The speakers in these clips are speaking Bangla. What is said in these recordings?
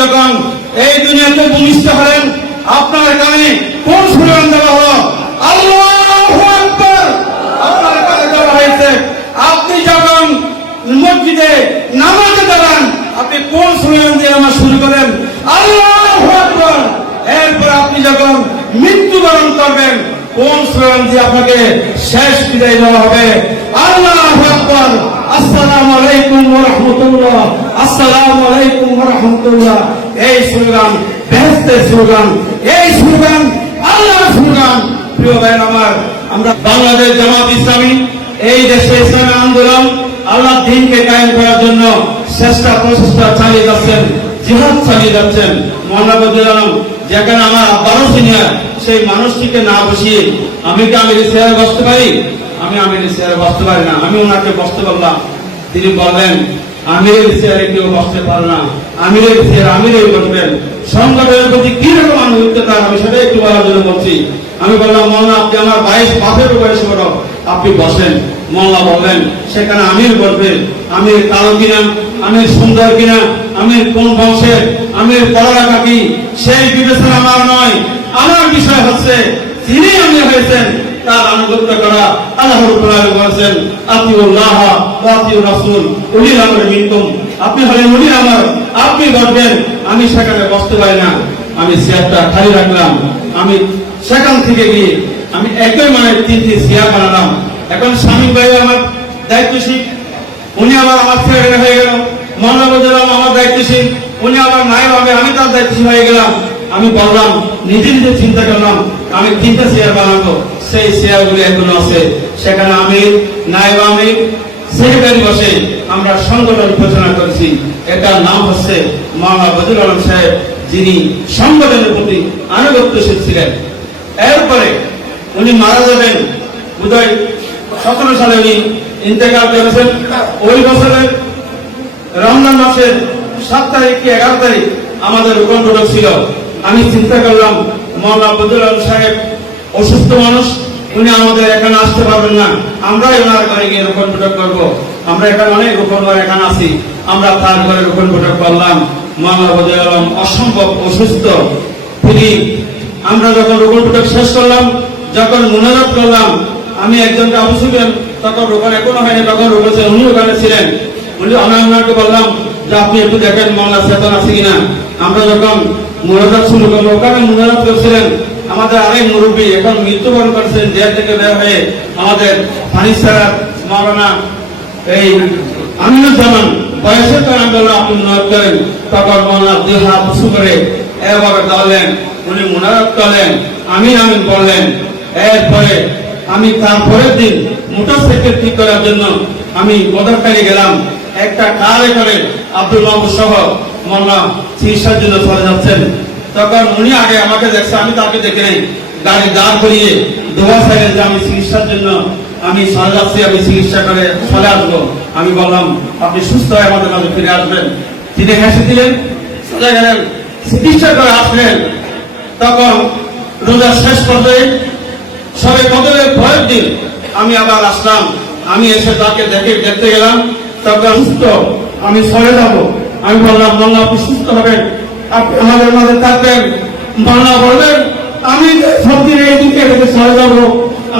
যখন এই দুনিয়াতে ভূমিষ্ঠ হলেন আপনার কানে কোন স্লোগান দেওয়া হলো? আপনার কানে দেওয়া হয়েছে। আপনি যখন মসজিদে নামাজে দাঁড়ান, আপনি কোন স্লোগান দিয়ে নামাজ শুরু করেন? আল্লাহু এরপর আপনি যখন মৃত্যুবরণ করবেন, কোন স্লোগান দিয়ে আপনাকে শেষ বিদায় দেওয়া হবে? আল্লাহ আসসালামু আলাইকুম রাহমাতুল্লাহ। আসসালামু আলাইকুম ওয়া এই স্লোগান বেহেশতের স্লোগান, এই স্লোগান, আল্লাহর স্লোগান। প্রিয় ভাই আমার, আমরা বাংলাদেশ জামাত ইসলামী, এই দেশে ইসলামী আন্দোলন আল্লাহ দিনকে কায়েম করার জন্য চেষ্টা, প্রচেষ্টা চালিয়ে যাচ্ছেন, জিহাদ চালিয়ে যাচ্ছেন। মোহাম্মদ আলম, যেখানে আমার আব্বারও সিনিয়র, সেই মানুষটিকে না বসিয়ে আমি কি আমির চেয়ারে বসতে পারি? আমি আমির চেয়ারে বসতে পারি না। আমি ওনাকে বসতে বললাম। তিনি বললেন আমিরের চেয়ারে কেউ বসতে পারে না। আমিরের চেয়ার আমিরই বসবেন। সংগঠনের প্রতি কি রকম আনুগত্যতা আমি সেটাই একটু বলার জন্য বলছি। আমি বললাম মোল্লা আপনি আমার বাইশ বাপের বয়স বড় আপনি বসেন। মোল্লা বললেন, সেখানে আমির বসবে। আমির কালো কিনা? আমির সুন্দর কিনা? আমির কোন বংশের? আমির পড়ালেখা কি? সেই বিবেচনা আমার নয়। আমার বিষয় হচ্ছে তিনি আমি হয়েছেন তার আনুগত্য করা আল্লাহ রাব্বুল বলেছেন আতিউল্লাহ ওয়া আতিউর রাসূল আমরি মিনকুম। আপনি হলেন উলি আমার, আপনি বসবেন আমি সেখানে বসতে পারি না। আমি চেয়ারটা খালি রাখলাম। আমি সেখান থেকে গিয়ে আমি একই মানে তিনটি চেয়ার বানালাম। এখন স্বামী ভাই আমার দায়িত্বশীল, উনি আবার আমার ছেলে হয়ে গেল। মনে বললাম আমার দায়িত্বশীল, উনি আমার নাই হবে, আমি তার দায়িত্বশীল হয়ে গেলাম। আমি বললাম, নিজে নিজে চিন্তা করলাম, আমি তিনটা চেয়ার বানাবো। সেই চেয়ার গুলি এখনও আছে। সেখানে আমি নাইব আমি, সেক্রেটারি বসে আমরা সংগঠন ঘোষণা করেছি। এটার নাম হচ্ছে মাওলানা বদুল আলম সাহেব, যিনি সংগঠনের প্রতি আনুগত্যশীল ছিলেন। এরপরে উনি মারা যাবেন, বোধহয় সতেরো সালে উনি ইন্তেকাল করেছেন। ওই বছরের রমজান মাসের সাত তারিখ কি এগারো তারিখ আমাদের রোপণ ছিল। আমি চিন্তা করলাম, মৌলানা আব্দুল আলম সাহেব অসুস্থ মানুষ উনি আমাদের এখানে আসতে পারবেন না। আমরাই ওনার ঘরে গিয়ে রোপণ বৈঠক করব। আমরা এখানে অনেক রোপণ এখানে আছি। আমরা তার ঘরে রোপণ বৈঠক করলাম। মৌলানা আব্দুল আলম অসম্ভব অসুস্থ তিনি আমরা যখন রোপণ বৈঠক শেষ করলাম, যখন মনোরোধ করলাম, আমি একজনকে আবু তখন রোপণ এখনও হয়নি, তখন রোপণ উনি ওখানে ছিলেন। উনি আমি ওনাকে বললাম, যে আপনি একটু দেখেন মামলা চেতন আছে কিনা? আমরা যখন মুরাদাত শুরু করলাম ওখানে মুরাদাত করছিলেন আমাদের আরেক মুরব্বী এখন মৃত্যুবরণ করছেন, জেল থেকে বের হয়ে আমাদের ফানিস স্যার মাওলানা এই আমিনুজ্জামান বয়সের কারণে বললাম আপনি করেন তখন করে এভাবে দাঁড়ালেন উনি মুনারাত করলেন, আমিন আমিন বললেন। এরপরে আমি তারপরের দিন মোটরসাইকেল ঠিক করার জন্য আমি মদরখানে গেলাম। একটা কারে করে আব্দুল মাহমুদ সহ মোল্লা চিকিৎসার জন্য চলে যাচ্ছেন। তখন উনি আগে আমাকে দেখছে, আমি তাকে দেখে নেই। গাড়ি দাঁড় করিয়ে দোয়া সাইলেন যে আমি চিকিৎসার জন্য আমি চলে যাচ্ছি, আমি চিকিৎসা করে চলে আসব। আমি বললাম, আপনি সুস্থ হয়ে আমাদের মাঝে ফিরে আসবেন। তিনি হেসে দিলেন, চলে গেলেন, চিকিৎসা করে আসলেন। তখন রোজা শেষ পর্যায়ে সবে কদরের ভয়ের দিন আমি আবার আসলাম। আমি এসে তাকে দেখে দেখতে গেলাম তারপর সুস্থ। আমি সরে যাব। আমি বললাম বললাম আপনি সুস্থ হবেন? আমাদের মাঝে থাকবেন মোল্লা বলবেন, আমি সবদিন এই দিকে রেখে সরে যাব,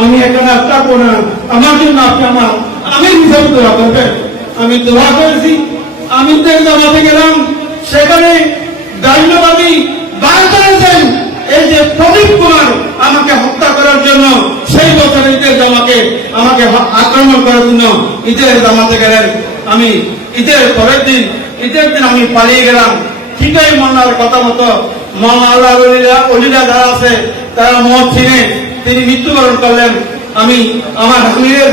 আমি এখানে থাকব না, আমার জন্য আপনি আমার, আমি নিজের দোয়া করবেন আমি দোয়া করেছি, আমি থেকে জামাতে গেলাম, সেখানে দারিদ্রবাদী বার করেছেন, এই যে প্রদীপ কুমার আমাকে হত্যা করার জন্য, সেই বছর ঈদের জামাকে আমাকে আক্রমণ করার জন্য ঈদের জামাতে গেলেন, আমি ঈদের পরের দিন, ঈদের দিন আমি পালিয়ে গেলাম ঠিকই মন্নার কথা মতো? অলিরা যারা আছে তারা মত চিনে, তিনি মৃত্যুবরণ করলেন আমি আমার হামিরের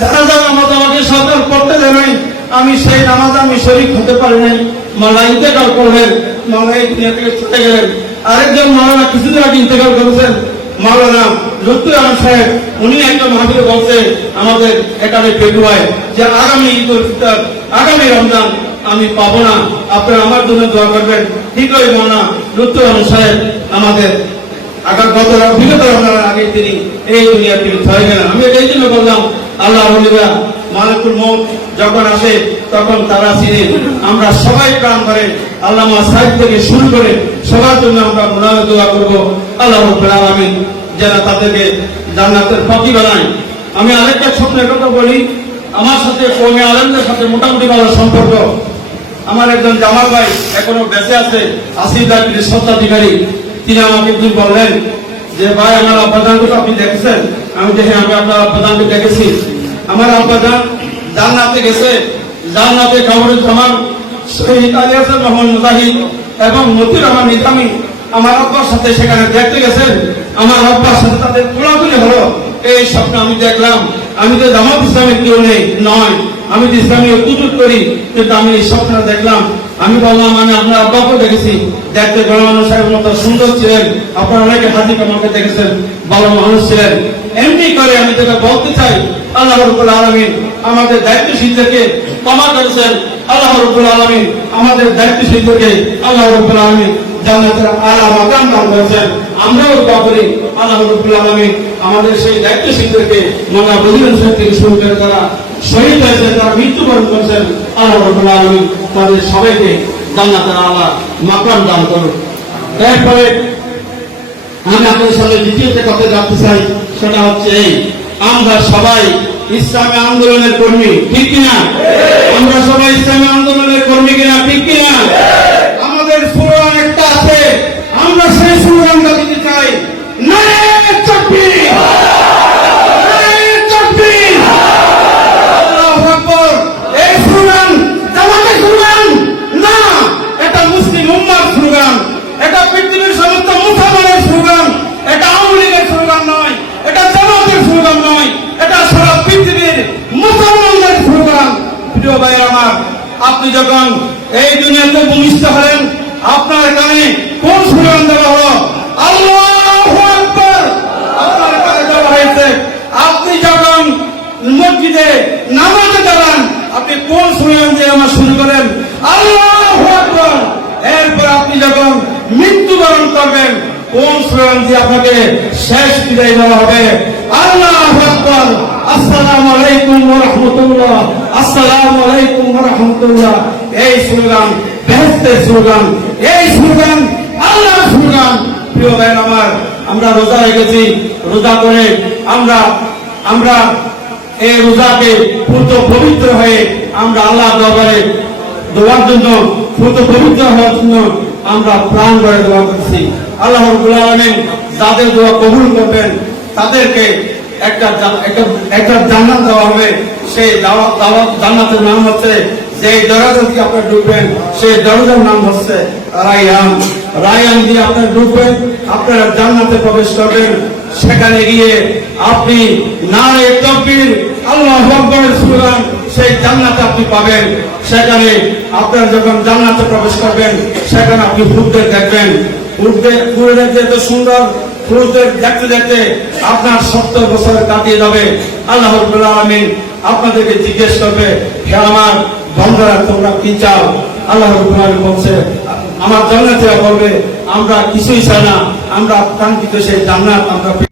যারা যারা মত আমাকে সরকার করতে দেবেন আমি সেই নামাজ আমি শরীর হতে পারি নাই। মালা ইন্তেকাল করলেন মালা এই দুনিয়া থেকে ছুটে গেলেন। আরেকজন মাওলানা কিছুদিন আগে ইন্তেকাল করেছেন মাওলানা লুৎফুর আলম সাহেব, উনি একটা মাহফিলে বলছে আমাদের এখানে পেটুয়ায় যে আগামী ঈদ উল ফিতর, আগামী রমজান আমি পাবো না। আপনারা আমার জন্য দোয়া করবেন। ঠিকই মাওলানা লুৎফুর আলম সাহেব আমাদের আগাম গত বিগত রমজানের আগে তিনি এই দুনিয়া থেকে ছয় গেলেন। আমি এই জন্য বললাম আল্লাহ হলিরা মালিকুল মৌত যখন আসে তখন তারা চিনে আমরা সবাই প্রাণ ধরে আল্লামা সাহেব থেকে শুরু করে সবার জন্য আমরা মোনাজাত দোয়া করব। আল্লাহ আলামিন যারা তাদেরকে জান্নাতের পাখি বানায়। আমি আরেকটা স্বপ্নের কথা বলি, আমার সাথে কৌমি আলমদের সাথে মোটামুটি ভালো সম্পর্ক। আমার একজন জামাল ভাই এখনও বেঁচে আছে দাবির স্বত্বাধিকারী। তিনি আমাকে একদিন বললেন যে, ভাই, আমার আব্বাদানকে তো আপনি দেখেছেন? আমি দেখে আমি আপনার আব্বাদানকে দেখেছি। আমার আব্বাদান জান্নাতে গেছে, জান্নাতে কবরে আমার শহীদ আলী হাসান মুজাহিদ এবং রহমান আমার আব্বার সাথে সেখানে দেখতে গেছেন। আমার আব্বার সাথে তাদের হলো। এই স্বপ্ন আমি দেখলাম। আমি তো জামাত ইসলামের কেউ নেই, নয়। আমি তো করি, কিন্তু আমি এই স্বপ্ন দেখলাম। আমি বললাম, আমি আপনার আব্বাকে দেখেছি। দেখতে গণমানুষ সাহেব মতো সুন্দর ছিলেন। আপনারা অনেকে হাজি কামালকে দেখেছেন, ভালো মানুষ ছিলেন। এমনি করে আমি তোকে বলতে চাই আল্লাহ রবুল আলমিন আমাদের দায়িত্বশীলদেরকে ক্ষমা করেছেন আল্লাহ রবুল আলমিন। আমাদের দায়িত্বশীলদেরকে আল্লাহ রবুল আলমিন জান্নাতের আলা মাকাম দান করেছেন। আমরাও দোয়া করি, আল্লাহ রবুল আলমিন আমাদের সেই দায়িত্বশীলদেরকে মোলা সাহেব থেকে শুরু করে তারা শহীদ হয়েছে তারা মৃত্যুবরণ করেছেন। আল্লাহ রবুল আলমিন তাদের সবাইকে জান্নাতের আলা মাকাম দান করুন তারপরে আমি আপনাদের সামনে দ্বিতীয় যে কথা জানতে চাই, সেটা হচ্ছে এই, আমরা সবাই ইসলামী আন্দোলনের কর্মী ঠিক কিনা? আমরা সবাই ইসলামী আন্দোলনের কর্মী কিনা ঠিক কিনা? আমাদের স্লোগান একটা আছে আমরা সেই স্লোগানটা দিতে চাই নারে চট্টি নারে চট্টি আল্লাহু আকবার এই স্লোগান জামাতের স্লোগান না এটা মুসলিম উম্মার স্লোগান এটা পৃথিবীর সমস্ত মুসলমানের স্লোগান এটা আওয়ামী লীগের স্লোগান নয় এটা জামাতের স্লোগান নয় এটা সারা পৃথিবীর মুসলমানদের স্লোগান প্রিয় ভাই আমার, আপনি যখন এই দুনিয়াতে ভূমিষ্ঠ হলেন, আপনার কানে কোন স্লোগান দেওয়া হলো? আপনি যখন মসজিদে নামাজে আপনি কোন স্লোগান দিয়ে আমার শুরু করেন? আল্লাহু এরপর আপনি যখন মৃত্যুবরণ করবেন, কোন স্লোগান দিয়ে আপনাকে শেষ বিদায় দেওয়া হবে? আল্লাহ আসসালামু আলাইকুম রাহমাতুল্লাহ। এই এই প্রিয় ভাই আমার, আমরা রোজা রেখেছি রোজা করে আমরা আমরা এই রোজাকে পূর্ত পবিত্র হয়ে আমরা আল্লাহ দরবারে দেওয়ার জন্য, পূর্ত পবিত্র হওয়ার জন্য আমরা প্রাণ করে দোয়া করছি। আল্লাহ যাদের দোয়া কবুল করবেন, তাদেরকে একটা একটা একটা দেওয়া হবে। সেই জান্নাতের নাম হচ্ছে আপনার ঢুকবেন, সেই দরজার নাম হচ্ছে রায়ান। রায়ান দিয়ে ঢুকবেন, আপনারা জান্নাতে প্রবেশ করবেন। সেখানে গিয়ে আপনি নারে তকবীর, আল্লাহ আকবরের সেই জান্নাতে আপনি পাবেন। সেখানে আপনারা যখন জান্নাতে প্রবেশ করবেন, সেখানে আপনি ফুটদের দেখবেন। এত সুন্দর দেখতে দেখতে আপনার সত্তর বছর কাটিয়ে যাবে। আল্লাহ আলমিন আপনাদেরকে জিজ্ঞেস করবে, হে আমার বন্ধুরা, তোমরা কি চাও? আল্লাহ বলছে, আমার জান্নাতে বলবে, আমরা কিছুই চাই না, আমরা কাঙ্ক্ষিত সেই জান্নাত আমরা